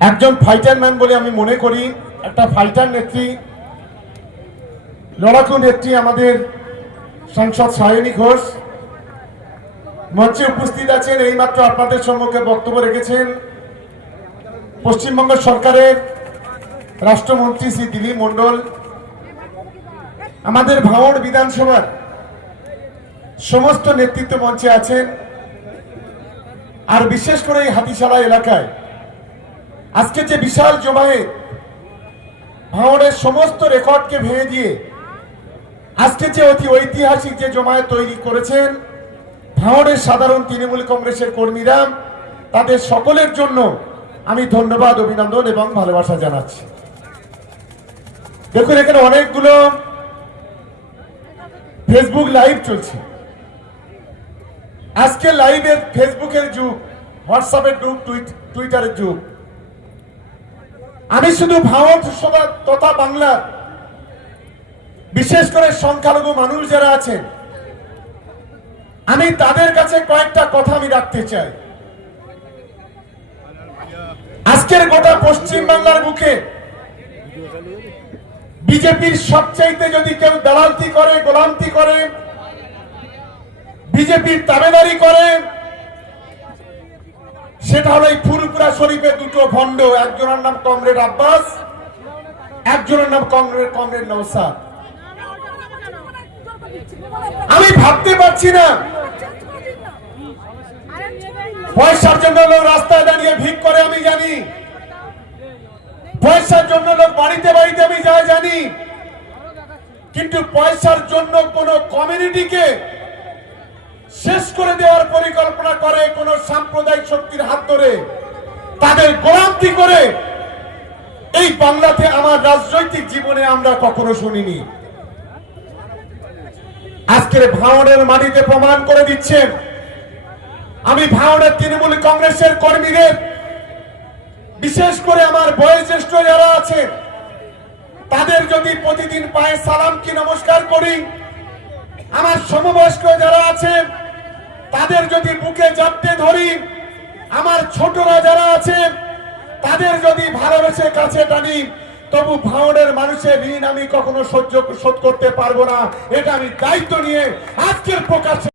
একজন fighter man বলে আমি মনে করি, একটা ফাইটার নেত্রী, লড়াকু নেত্রী আমাদের সাংসদ সায়নী ঘোষ মঞ্চে উপস্থিত আছেন। এইমাত্র আপনাদের সম্মুখে বক্তব্য রেখেছেন পশ্চিমবঙ্গ সরকারের রাষ্ট্রমন্ত্রী শ্রী দিলীপ মণ্ডল, আমাদের ভাঙড় বিধানসভার সমস্ত নেতৃত্ব মঞ্চে আছেন। আর বিশেষ করে এই হাতিশালা এলাকায় আজকে যে বিশাল জমায়েত ভাঙড়ের সমস্ত রেকর্ডকে ভেঙে দিয়ে আজকে যে অতি ঐতিহাসিক যে জমায়েত তৈরি করেছেন ভাঙড়ের সাধারণ তৃণমূল কংগ্রেসের কর্মীরা, তাদের সকলের জন্য আমি ধন্যবাদ, অভিনন্দন এবং ভালোবাসা জানাচ্ছি। দেখুন, এখানে অনেকগুলো ফেসবুক লাইভ চলছে। আজকে লাইভের ফেসবুকের যুগ হোয়াটসঅ্যাপের যুগ টুইট- টুইটারের যুগ। আমি শুধু ভারত সদা- তথা বাংলা, বিশেষ করে সংখ্যালঘু মানুষ যারা আছেন, আমি তাদের কাছে কয়েকটা কথা আমি রাখতে চাই। আজকের গোটা পশ্চিম বাংলার বুকে বিজেপির সবচাইতে যদি কেউ দালালতি করে, গোলামতি করে, বিজেপির তাবেদারি করে, সেটা হলো এই ফুলপুরা শরীফের দুটো ভণ্ড, একজনের নাম কমরেড আব্বাস, একজনের নাম কমরেড কমরেড নৌসাদ আমি ভাবতে পারছি না। পয়সার জন্য লোক রাস্তায় দাঁড়িয়ে ভিক করে, আমি জানি। পয়সার জন্য লোক বাড়িতে বাড়িতে আমি যা জানি। কিন্তু পয়সার জন্য কোন কমিউনিটিকে শেষ করে দেওয়ার পরিকল্পনা করে কোন সাম্প্রদায়িক শক্তির হাত ধরে। তাদের গোলামতি করে এই বাংলাতে আমার রাজনৈতিক জীবনে আমরা কখনো শুনিনি। আজকের ভাঙনের মাটিতে প্রমাণ করে দিচ্ছেন। আমি ভাঙনের তৃণমূল কংগ্রেসের কর্মীদের, বিশেষ করে আমার বয়োজ্যেষ্ঠ যারা আছে তাদের যদি প্রতিদিন পায়ে সালাম কি নমস্কার করি, আমার সমবয়স্ক যারা আছে তাদের যদি বুকে জাপটে ধরি আমার ছোটরা যারা আছে, তাদের যদি ভালোবেসে কাছে টানি, তবু ভাঙনের মানুষের ঋণ আমি কখনো সহ্য শোধ করতে পারব না। এটা আমি দায়িত্ব নিয়ে আজকের প্রকাশ